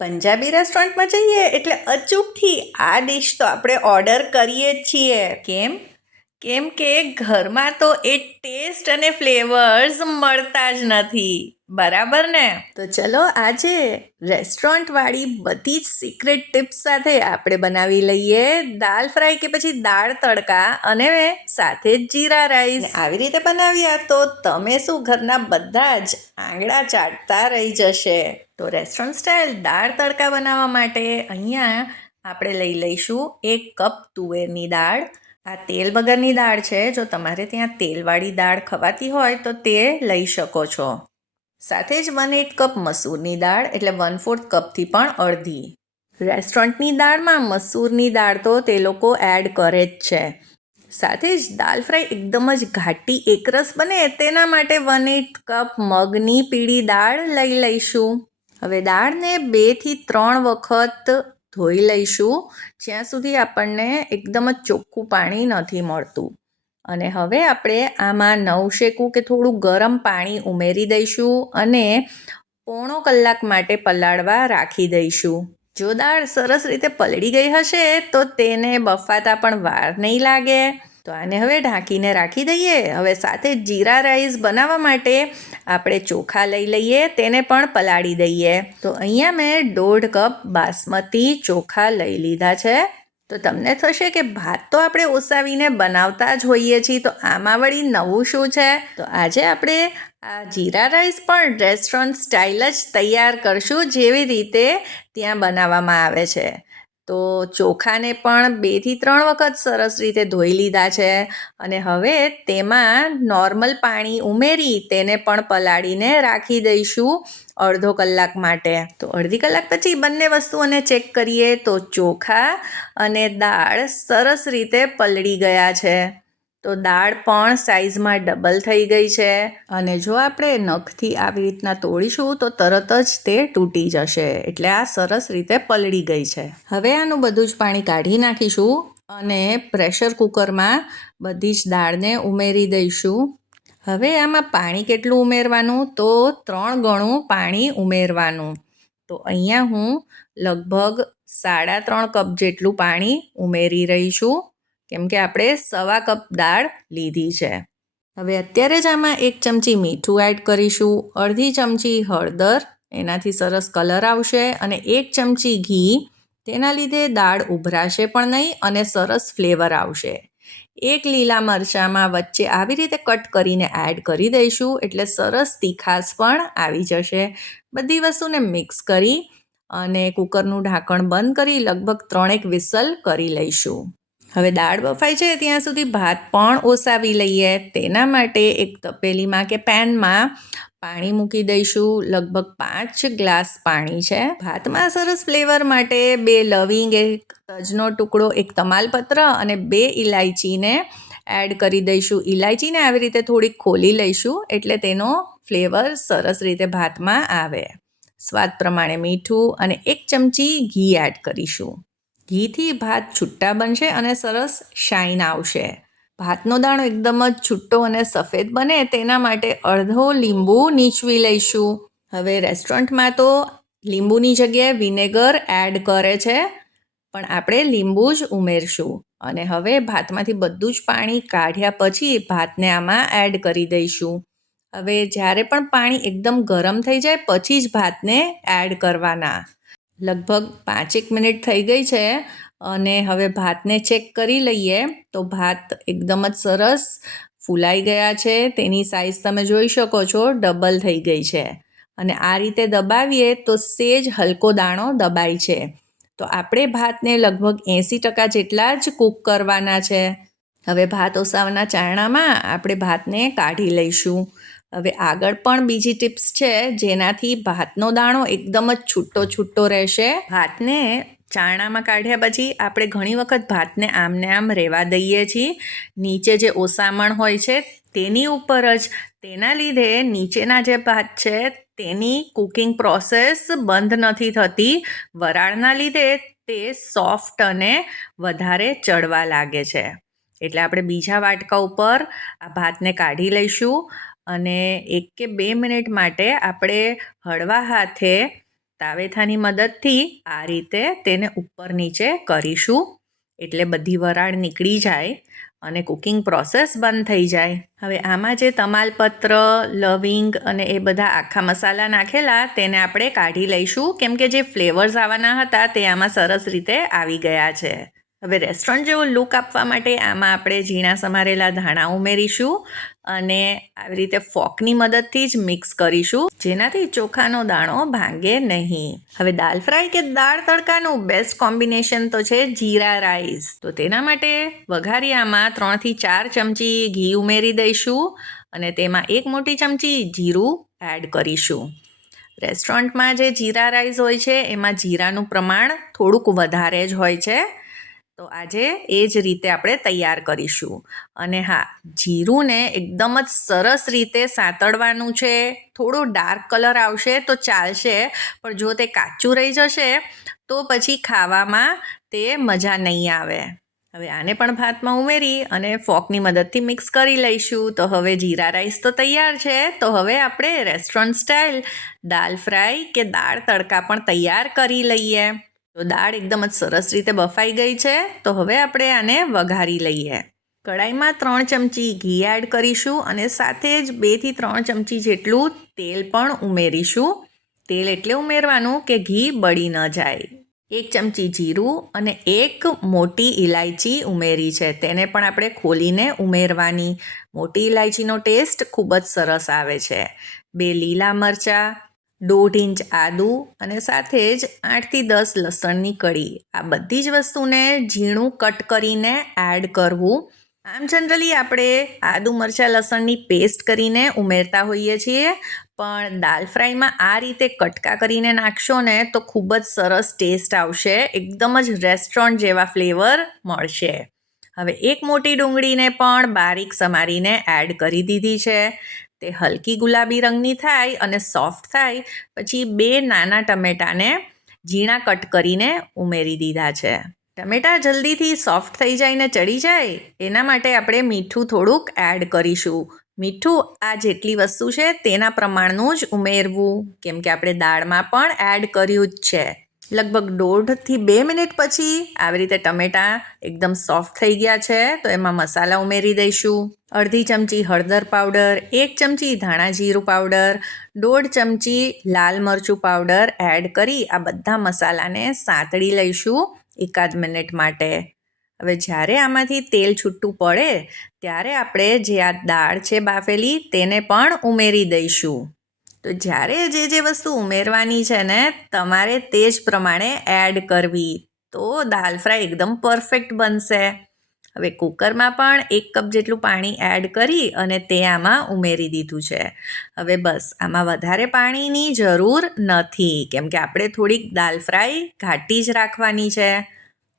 પંજાબી રેસ્ટોરન્ટમાં જઈએ એટલે અચૂકથી આ ડિશ તો આપણે ઓર્ડર કરીએ જ છીએ. કેમ કે ઘરમાં તો એ ટેસ્ટ અને ફ્લેવર્સ મળતા જ નથી, બરાબર ને? તો ચલો આજે રેસ્ટોરન્ટવાળી બધી જ સિક્રેટ ટિપ્સ સાથે આપણે બનાવી લઈએ દાલ ફ્રાય કે પછી દાળ તડકા અને સાથે જ જીરા રાઈસ. આવી રીતે બનાવ્યા તો તમે શું ઘરના બધા જ આંગળા ચાટતા રહી જશે. તો રેસ્ટોરન્ટ સ્ટાઇલ દાળ તડકા બનાવવા માટે અહીંયા આપણે લઈ લઈશું 1 કપ તુવેરની દાળ. આ તેલ વગરની દાળ છે. જો તમારે ત્યાં તેલવાળી દાળ ખવાતી હોય તો તે લઈ શકો છો. સાથે જ 1/8 કપ મસૂરની દાળ એટલે 1/4 કપથી પણ અડધી. રેસ્ટોરન્ટની દાળમાં મસૂરની દાળ તો તે લોકો એડ કરે જ છે. સાથે જ દાલ ફ્રાય એકદમ જ ઘાટી એકરસ બને તેના માટે 1/8 કપ મગની પીળી દાળ લઈ લઈશું. હવે દાળને 2 થી 3 વખત ધોઈ લઈશું જ્યાં સુધી આપણને એકદમ જ ચોખ્ખું પાણી નથી મળતું. અને હવે આપણે આમાં નવશેકું કે થોડું ગરમ પાણી ઉમેરી દઈશું અને પોણો કલાક માટે પલાળવા રાખી દઈશું. જો દાળ સરસ રીતે પલળી ગઈ હશે તો તેને બફાતા પણ વાર નહીં લાગે. તો આને હવે ઢાંકીને રાખી દઈએ. હવે સાથે જીરા રાઈસ બનાવવા માટે આપણે ચોખા લઈ લઈએ, તેને પણ પલાળી દઈએ. તો અહીંયા મેં 1.5 કપ બાસમતી ચોખા લઈ લીધા છે. તો તમને થશે કે ભાત તો આપણે ઓસાવીને બનાવતા જ હોઈએ છીએ, તો આમાં વળી નવું શું છે? તો આજે આપણે આ જીરા રાઈસ પણ રેસ્ટોરન્ટ સ્ટાઇલ જ તૈયાર કરશું, જેવી રીતે ત્યાં બનાવવામાં આવે છે. તો ચોખાને પણ 2 થી 3 વખત સરસ રીતે ધોઈ લીધા છે અને હવે તેમાં નોર્મલ પાણી ઉમેરી તેને પણ પલાળીને રાખી દઈશું અડધો કલાક માટે. તો અડધી કલાક પછી બંને વસ્તુઓને ચેક કરીએ તો ચોખા અને દાળ સરસ રીતે પલળી ગયા છે. તો દાળ પણ સાઈઝમાં ડબલ થઈ ગઈ છે અને જો આપણે નખથી આવી રીતના તોડીશું તો તરત જ તે તૂટી જશે. એટલે આ સરસ રીતે પલળી ગઈ છે. હવે આનું બધું જ પાણી કાઢી નાખીશું અને પ્રેશર કુકરમાં બધી જ દાળને ઉમેરી દઈશું. હવે આમાં પાણી કેટલું ઉમેરવાનું? તો 3 ગણું પાણી ઉમેરવાનું. તો અહીંયા હું લગભગ 3.5 કપ જેટલું પાણી ઉમેરી રહી છું, કેમ કે આપણે 1.25 કપ દાળ લીધી છે. હવે અત્યારે જ આમાં 1 ચમચી મીઠું એડ કરીશું, અડધી ચમચી હળદર, એનાથી સરસ કલર આવશે, અને 1 ચમચી ઘી. તેના લીધે દાળ ઉભરાશે પણ નહીં અને સરસ ફ્લેવર આવશે. 1 લીલા મરચાંમાં વચ્ચે આવી રીતે કટ કરીને એડ કરી દઈશું એટલે સરસ તીખાશ પણ આવી જશે. બધી વસ્તુને મિક્સ કરી અને કુકરનું ઢાંકણ બંધ કરી લગભગ 3 વિસલ કરી લઈશું. હવે દાળ બફાય છે ત્યાં સુધી ભાત પણ ઓસાવી લઈએ. તેના માટે એક તપેલીમાં કે પેનમાં પાણી મૂકી દઈશું. લગભગ 5 ગ્લાસ પાણી છે. ભાતમાં સરસ ફ્લેવર માટે 2 લવિંગ, 1 તજનો ટુકડો, 1 તમાલપત્ર અને 2 ઇલાયચીને એડ કરી દઈશું. ઇલાયચીને આવી રીતે થોડીક ખોલી લઈશું એટલે તેનો ફ્લેવર સરસ રીતે ભાતમાં આવે. સ્વાદ પ્રમાણે મીઠું અને 1 ચમચી ઘી એડ કરીશું. ઘીથી ભાત છૂટા બનશે અને સરસ શાઇન આવશે. ભાતનો દાણો એકદમ જ છૂટો અને સફેદ બને તેના માટે અડધો લીંબુ નીચવી લઈશું. હવે રેસ્ટોરન્ટમાં તો લીંબુની જગ્યાએ વિનેગર એડ કરે છે, પણ આપણે લીંબુ જ ઉમેરશું. અને હવે ભાતમાંથી બધું જ પાણી કાઢ્યા પછી ભાતને આમાં એડ કરી દઈશું. હવે જ્યારે પણ પાણી એકદમ ગરમ થઈ જાય પછી જ ભાતને એડ કરવાના. લગભગ 5 મિનિટ થઈ ગઈ છે અને હવે ભાતને ચેક કરી લઈએ તો ભાત એકદમ જ સરસ ફૂલાઈ ગયા છે. તેની સાઈઝ તમે જોઈ શકો છો, ડબલ થઈ ગઈ છે. અને આ રીતે દબાવીએ તો સેજ હલકો દાણો દબાય છે. તો આપણે ભાતને લગભગ 80% જેટલા જ કૂક કરવાના છે. હવે ભાત ઓસાવાના ચારણામાં આપણે ભાતને કાઢી લઈશું. હવે આગળ પણ બીજી ટિપ્સ છે જેનાથી ભાતનો દાણો એકદમ જ છૂટો રહેશે. ભાતને ચારણામાં કાઢ્યા પછી આપણે ઘણી વખત ભાતને આમને આમ રહેવા દઈએ છીએ. નીચે જે ઓસામણ હોય છે તેની ઉપર જ, તેના લીધે નીચેના જે ભાત છે તેની કુકિંગ પ્રોસેસ બંધ નથી થતી. વરાળના લીધે તે સોફ્ટ અને વધારે ચડવા લાગે છે. એટલે આપણે બીજા વાટકા ઉપર આ ભાતને કાઢી લઈશું અને 1 કે 2 મિનિટ માટે આપણે હળવા હાથે તાવેથાની મદદથી આ રીતે તેને ઉપર નીચે કરીશું એટલે બધી વરાળ નીકળી જાય અને કુકિંગ પ્રોસેસ બંધ થઈ જાય. હવે આમાં જે તમાલપત્ર, લવિંગ અને એ બધા આખા મસાલા નાખેલા તેને આપણે કાઢી લઈશું કેમ કે જે ફ્લેવર્સ આવવાના હતા તે આમાં સરસ રીતે આવી ગયા છે. હવે રેસ્ટોરન્ટ જેવો લુક આપવા માટે આમાં આપણે ઝીણા સમારેલા ધાણા ઉમેરીશું અને આવી રીતે ફોકની મદદથી જ મિક્સ કરીશું જેનાથી ચોખાનો દાણો ભાંગે નહીં. હવે દાલ ફ્રાય કે દાળ તડકાનું બેસ્ટ કોમ્બિનેશન તો છે જીરા રાઈસ. તો તેના માટે વઘારિયામાં 3 થી 4 ચમચી ઘી ઉમેરી દઈશું અને તેમાં 1 મોટી ચમચી જીરું એડ કરીશું. રેસ્ટોરન્ટમાં જે જીરા રાઈસ હોય છે એમાં જીરાનું પ્રમાણ થોડુંક વધારે જ હોય છે. તો આજે એ જ રીતે આપણે તૈયાર કરીશું. અને હા, જીરુંને એકદમ જ સરસ રીતે સાંતળવાનું છે. થોડો ડાર્ક કલર આવશે તો ચાલશે, પણ જો તે કાચું રહી જશે તો પછી ખાવામાં તે મજા નહીં આવે. હવે આને પણ ભાતમાં ઉમેરી અને ફોકની મદદથી મિક્સ કરી લઈશું. તો હવે જીરા રાઈસ તો તૈયાર છે. તો હવે આપણે રેસ્ટોરન્ટ સ્ટાઇલ દાલ ફ્રાય કે દાળ તડકા પણ તૈયાર કરી લઈએ. તો દાળ એકદમ જ સરસ રીતે બફાઈ ગઈ છે. તો હવે આપણે આને વઘારી લઈએ. કડાઈમાં 3 ચમચી ઘી એડ કરીશું અને સાથે જ 2 થી 3 ચમચી જેટલું તેલ પણ ઉમેરીશું. તેલ એટલે ઉમેરવાનું કે ઘી બળી ન જાય. 1 ચમચી જીરું અને 1 મોટી ઇલાયચી ઉમેરી છે. તેને પણ આપણે ખોલીને ઉમેરવાની. મોટી ઇલાયચીનો ટેસ્ટ ખૂબ જ સરસ આવે છે. 2 લીલા મરચાં, 1.5 ઇંચ આદું અને સાથે જ 8 થી 10 લસણની કળી. આ બધી જ વસ્તુને ઝીણું કટ કરીને એડ કરવું. આમ જનરલી આપણે આદું મરચાં લસણની પેસ્ટ કરીને ઉમેરતા હોઈએ છીએ, પણ દાલ ફ્રાયમાં આ રીતે કટકા કરીને નાખશો ને તો ખૂબ જ સરસ ટેસ્ટ આવશે. એકદમ જ રેસ્ટોરન્ટ જેવા ફ્લેવર મળશે. હવે 1 મોટી ડુંગળીને પણ બારીક સમારીને એડ કરી દીધી છે. તે હલકી ગુલાબી રંગની થાય અને સોફ્ટ થાય પછી 2 નાના ટમેટાને ઝીણા કટ કરીને ઉમેરી દીધા છે. ટમેટા જલ્દીથી સોફ્ટ થઈ જાય ને ચડી જાય એના માટે આપણે મીઠું થોડુંક એડ કરીશું. મીઠું આ જેટલી વસ્તુ છે તેના પ્રમાણનું જ ઉમેરવું કેમ કે આપણે દાળમાં પણ એડ કર્યું જ છે. લગભગ 1.5 થી 2 મિનિટ પછી આવી રીતે ટમેટાં એકદમ સોફ્ટ થઈ ગયા છે. તો એમાં મસાલા ઉમેરી દઈશું. 1/2 ચમચી હળદર પાવડર, 1 ચમચી ધાણા જીરું પાવડર, 1.5 ચમચી લાલ મરચું પાવડર એડ કરી આ બધા મસાલાને સાંતળી લઈશું 1 મિનિટ માટે. હવે જ્યારે આમાંથી તેલ છૂટું પડે ત્યારે આપણે જે આ દાળ છે બાફેલી તેને પણ ઉમેરી દઈશું. તો જ્યારે જે વસ્તુ ઉમેરવાની છે ને તમારે તે જ પ્રમાણે એડ કરવી. તો દાલ ફ્રાય એકદમ પરફેક્ટ બનશે. હવે કુકરમાં પણ 1 કપ જેટલું પાણી એડ કરી અને તે આમાં ઉમેરી દીધું છે. હવે બસ આમાં વધારે પાણીની જરૂર નથી કેમ કે આપણે થોડીક દાલ ફ્રાય ઘાટી જ રાખવાની છે.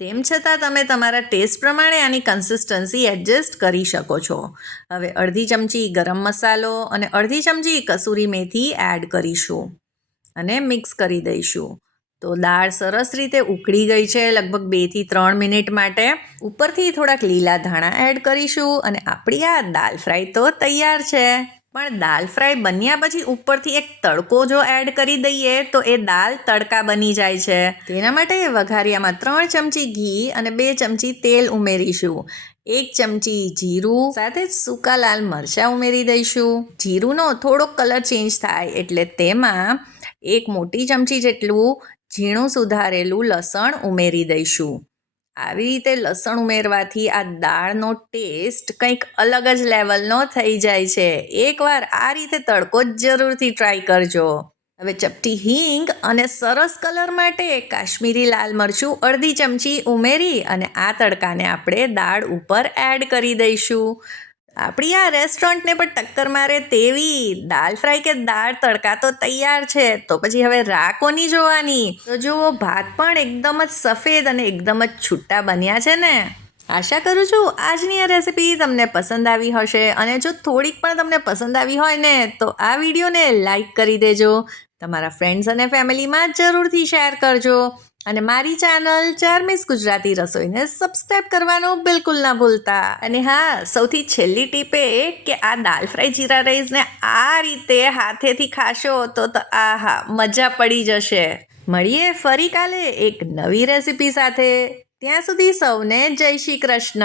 તેમ છતાં તમે તમારા ટેસ્ટ પ્રમાણે આની કન્સિસ્ટન્સી એડજસ્ટ કરી શકો છો. હવે 1/2 ચમચી ગરમ મસાલો અને 1/2 ચમચી કસૂરી મેથી એડ કરીશું અને મિક્સ કરી દઈશું. તો દાળ સરસ રીતે ઉકળી ગઈ છે લગભગ 2 થી 3 મિનિટ માટે. ઉપરથી થોડાક લીલા ધાણા એડ કરીશું અને આપણી આ દાલ ફ્રાય તો તૈયાર છે. પણ દાલ ફ્રાય બન્યા પછી ઉપરથી એક તડકો જો એડ કરી દઈએ તો એ દાલ તડકા બની જાય છે. તેના માટે વઘારિયામાં 3 ચમચી ઘી અને 2 ચમચી તેલ ઉમેરીશું. 1 ચમચી જીરું સાથે સૂકા લાલ મરચાં ઉમેરી દઈશું. જીરુંનો થોડોક કલર ચેન્જ થાય એટલે તેમાં 1 મોટી ચમચી જેટલું ઝીણું સુધારેલું લસણ ઉમેરી દઈશું. આવી રીતે લસણ ઉમેરવાથી આ દાળનો ટેસ્ટ કંઈક અલગ જ લેવલનો થઈ જાય છે. એકવાર આ રીતે તડકો જ જરૂરથી ટ્રાય કરજો. હવે ચપટી હિંગ અને સરસ કલર માટે કાશ્મીરી લાલ મરચું 1/2 ચમચી ઉમેરી અને આ તડકાને આપણે દાળ ઉપર એડ કરી દઈશું. આપણી આ રેસ્ટોરન્ટને પણ ટક્કર મારે તેવી દાલ ફ્રાય કે દાળ તડકા તો તૈયાર છે. તો પછી હવે રાહ કોની જોવાની? તો જુઓ ભાત પણ એકદમ જ સફેદ અને એકદમ જ છૂટા બન્યા છે ને. આશા કરું છું આજની આ રેસિપી તમને પસંદ આવી હશે અને જો થોડીક પણ તમને પસંદ આવી હોય ને તો આ વિડીયોને લાઈક કરી દેજો. તમારા ફ્રેન્ડ્સ અને ફેમિલીમાં જરૂરથી શેર કરજો અને મારી ચેનલ ચાર્મિસ ગુજરાતી રસોઈને સબસ્ક્રાઈબ કરવાનું બિલકુલ ના ભૂલતા. અને હા, સૌથી છેલ્લી ટીપ એ કે આ દાલ ફ્રાય જીરા રાઈસને આ રીતે હાથેથી ખાશો તો આહા મજા પડી જશે. મળીએ ફરી કાલે એક નવી રેસિપી સાથે. ત્યાં સુધી સૌને જય શ્રી કૃષ્ણ.